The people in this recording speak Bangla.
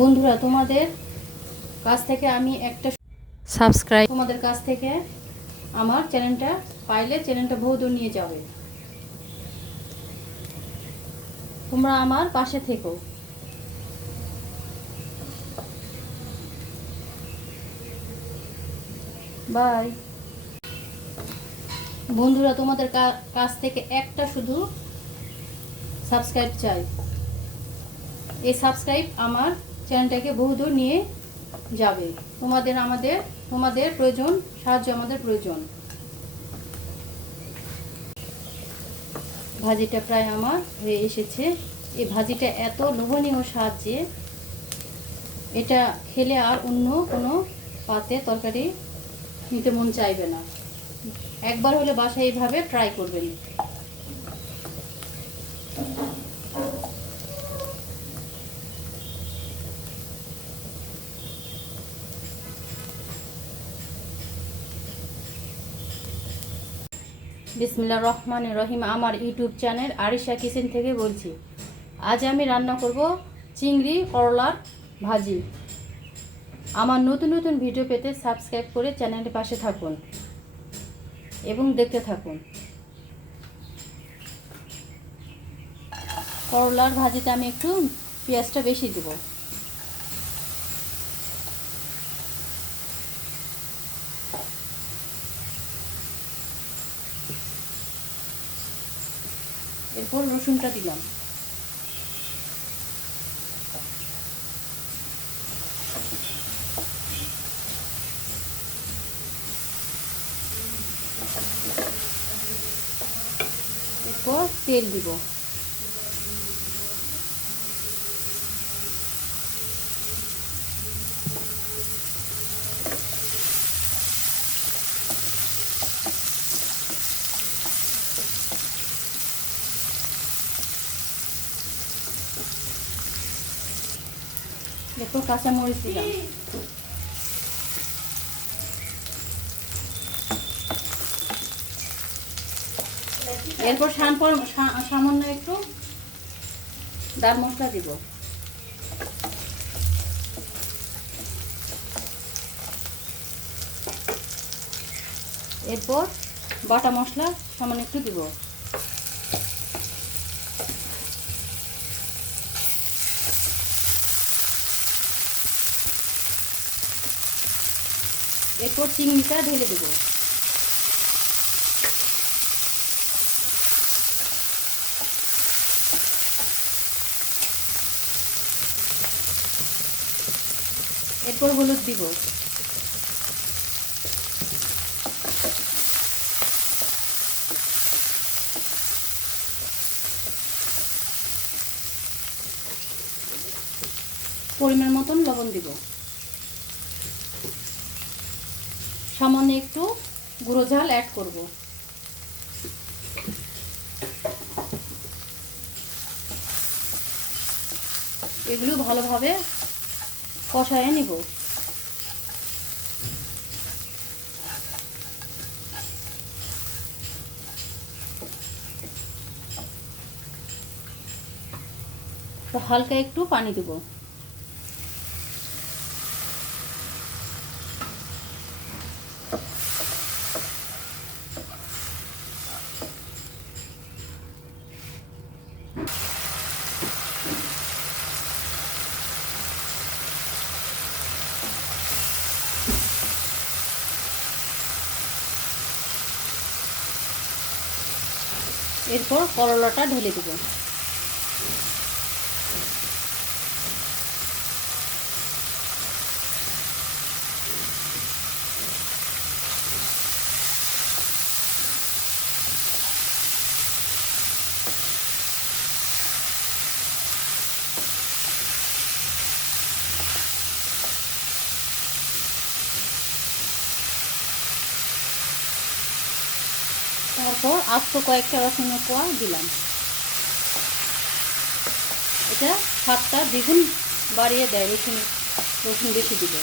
বন্ধুরা, তোমাদের কাছ থেকে আমি একটা সাবস্ক্রাইব, তোমাদের কাছ থেকে আমার চ্যানেলটা পাইলে চ্যানেলটা বহু দূর নিয়ে যাবে। তোমরা আমার পাশে থেকো। বাই। বন্ধুরা, তোমাদের কাছ থেকে একটা শুধু সাবস্ক্রাইব চাই। এই সাবস্ক্রাইব আমার চ্যানেলটাকে বহুদূর নিয়ে যাবে। তোমাদের প্রয়োজন, সাহায্য আমাদের প্রয়োজন। ভাজিটা প্রায় আমার হয়ে এসেছে। এই ভাজিটা এত লোভনীয় স্বাদ যে এটা খেলে আর অন্য কোনো পাতে তরকারি নিতে মন চাইবে না। একবার হলে বাসায় এইভাবে ট্রাই করবেন। বিসমিল্লাহির রহমানির রহিম। আমার ইউটিউব চ্যানেল আরিশা কিচেন থেকে বলছি। আজ আমি রান্না করব চিংড়ি করলার ভাজি। আমার নতুন নতুন ভিডিও পেতে সাবস্ক্রাইব করে চ্যানেলের পাশে থাকুন এবং দেখতে থাকুন। করলার ভাজিতে আমি একটু পেঁয়াজটা বেশি দেব। এরপর রসুনটা দিলাম। এরপর তেল দিব। এরপর কাঁচামরিচ দিলাম। এরপর সামান্য একটু ডাল মশলা দিব। এরপর বাটা মশলা সামান্য একটু দিব। এরপর চিংড়িটা ঢেলে দেব। এরপর হলুদ দিব। পরিমাণ মতন লবণ দিব। সামান্য একটু গুঁড়ো ঝাল অ্যাড করব। এগুলো ভালোভাবে কষায় নিব। তো হালকা একটু পানি দেব। এরপর করলাটা ঢেলে দেব। তারপর আস্ত কয়েকটা রসুনের কোয়া দিলাম। এটা স্বাদটা দ্বিগুণ বাড়িয়ে দেয়। রসুন বেশি দিলে।